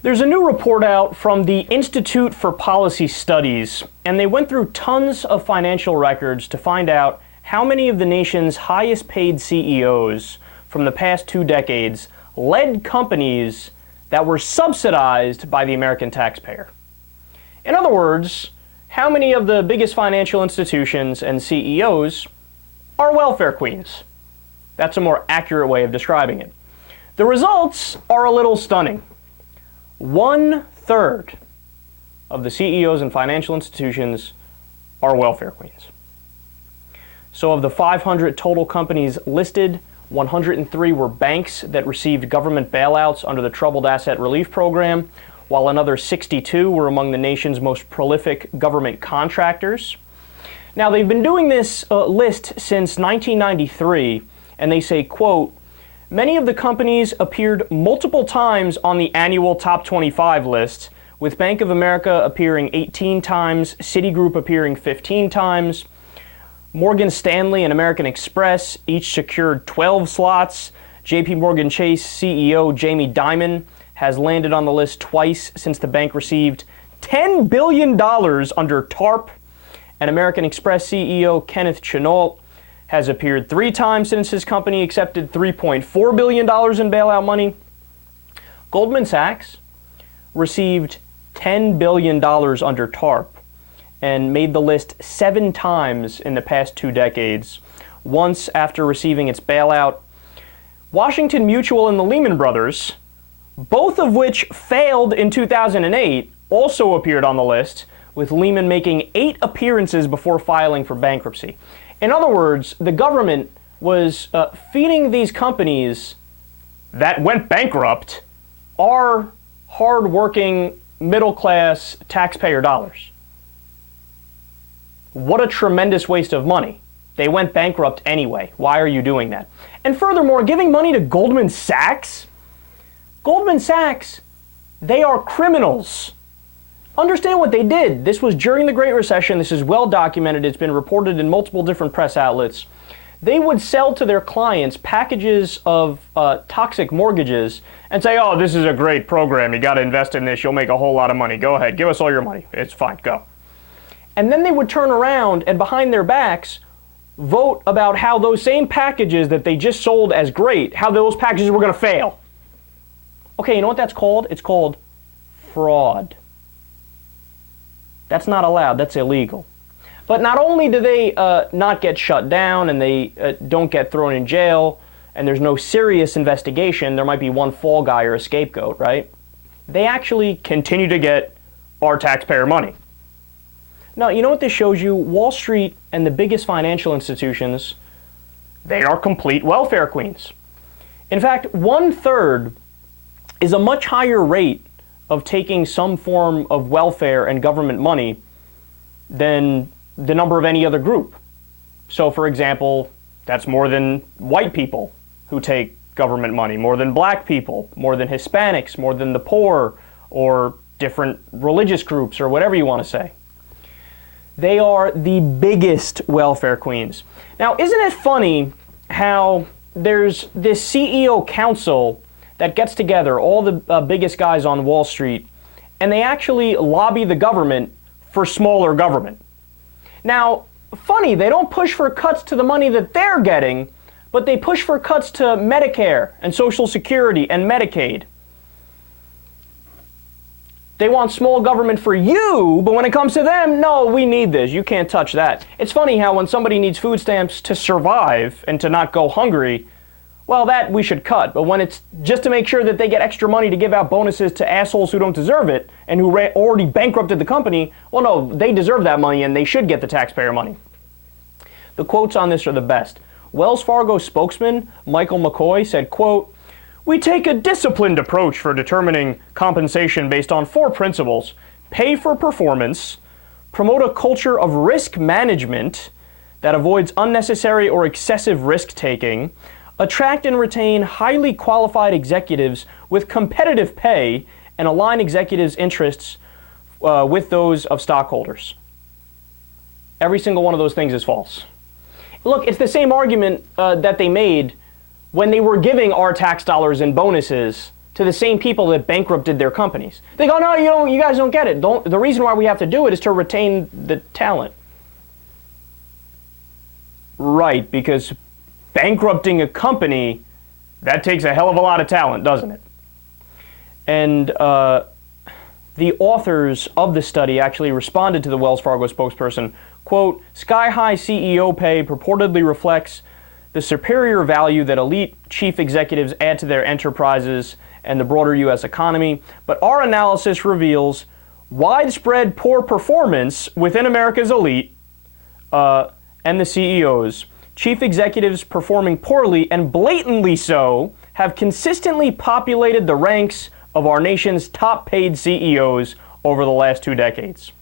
There's a new report out from the Institute for Policy Studies, and they went through tons of financial records to find out how many of the nation's highest paid CEOs from the past 2 decades led companies that were subsidized by the American taxpayer. In other words, how many of the biggest financial institutions and CEOs are welfare queens? That's a more accurate way of describing it. The results are a little stunning. 1/3 of the CEOs and financial institutions are welfare queens. So of the 500 total companies listed, 103 were banks that received government bailouts under the Troubled Asset Relief Program, while another 62 were among the nation's most prolific government contractors. Now, they've been doing this list since 1993, and they say, quote, many of the companies appeared multiple times on the annual top 25 list, with Bank of America appearing 18 times, Citigroup appearing 15 times, Morgan Stanley and American Express each secured 12 slots. JP Morgan Chase CEO Jamie Dimon has landed on the list twice since the bank received $10 billion under TARP, and American Express CEO Kenneth Chenault has appeared 3 times since his company accepted $3.4 billion in bailout money. Goldman Sachs received $10 billion under TARP and made the list 7 times in the past 2 decades, once after receiving its bailout. Washington Mutual and the Lehman Brothers, both of which failed in 2008, also appeared on the list, with Lehman making 8 appearances before filing for bankruptcy. In other words, the government was feeding these companies that went bankrupt our hard-working, middle-class taxpayer dollars. What a tremendous waste of money. They went bankrupt anyway. Why are you doing that? And furthermore, giving money to Goldman Sachs? Goldman Sachs, they are criminals. Understand what they did. This was during the Great Recession. This is well documented. It's been reported in multiple different press outlets. They would sell to their clients packages of toxic mortgages and say, oh, this is a great program. You got to invest in this. You'll make a whole lot of money. Go ahead. Give us all your money. It's fine. Go. And then they would turn around and behind their backs vote about how those same packages that they just sold as great, how those packages were going to fail. Okay, you know what that's called? It's called fraud. That's not allowed. That's illegal. But not only do they not get shut down and they don't get thrown in jail and there's no serious investigation, there might be one fall guy or a scapegoat, right? They actually continue to get our taxpayer money. Now, you know what this shows you? Wall Street and the biggest financial institutions, they are complete welfare queens. In fact, 1/3 is a much higher rate of taking some form of welfare and government money than the number of any other group. So, for example, that's more than white people who take government money, more than black people, more than Hispanics, more than the poor, or different religious groups, or whatever you want to say. They are the biggest welfare queens. Now, isn't it funny how there's this CEO council that gets together all the biggest guys on Wall Street, and they actually lobby the government for smaller government. Now, funny, they don't push for cuts to the money that they're getting, but they push for cuts to Medicare and Social Security and Medicaid. They want small government for you, but when it comes to them, no, we need this. You can't touch that. It's funny how when somebody needs food stamps to survive and to not go hungry, well, that we should cut. But when it's just to make sure that they get extra money to give out bonuses to assholes who don't deserve it and who already bankrupted the company, well, no, they deserve that money and they should get the taxpayer money. The quotes on this are the best. Wells Fargo spokesman Michael McCoy said, quote, "We take a disciplined approach for determining compensation based on 4 principles: pay for performance, promote a culture of risk management that avoids unnecessary or excessive risk-taking, attract and retain highly qualified executives with competitive pay, and align executives' interests with those of stockholders." Every single one of those things is false. Look, it's the same argument that they made when they were giving our tax dollars in bonuses to the same people that bankrupted their companies. They go, no, you guys don't get it. The reason why we have to do it is to retain the talent. Right, because bankrupting a company, that takes a hell of a lot of talent, doesn't it? And the authors of the study actually responded to the Wells Fargo spokesperson, quote, "Sky-high CEO pay purportedly reflects the superior value that elite chief executives add to their enterprises and the broader U.S. economy, but our analysis reveals widespread poor performance within America's elite and the CEOs. Chief executives performing poorly and blatantly so have consistently populated the ranks of our nation's top paid CEOs over the last 2 decades."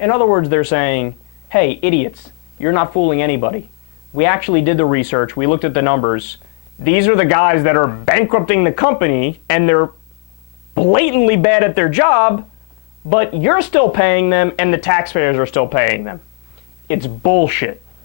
In other words, they're saying, hey, idiots, you're not fooling anybody. We actually did the research. We looked at the numbers. These are the guys that are bankrupting the company, and they're blatantly bad at their job, but you're still paying them, and the taxpayers are still paying them. It's bullshit.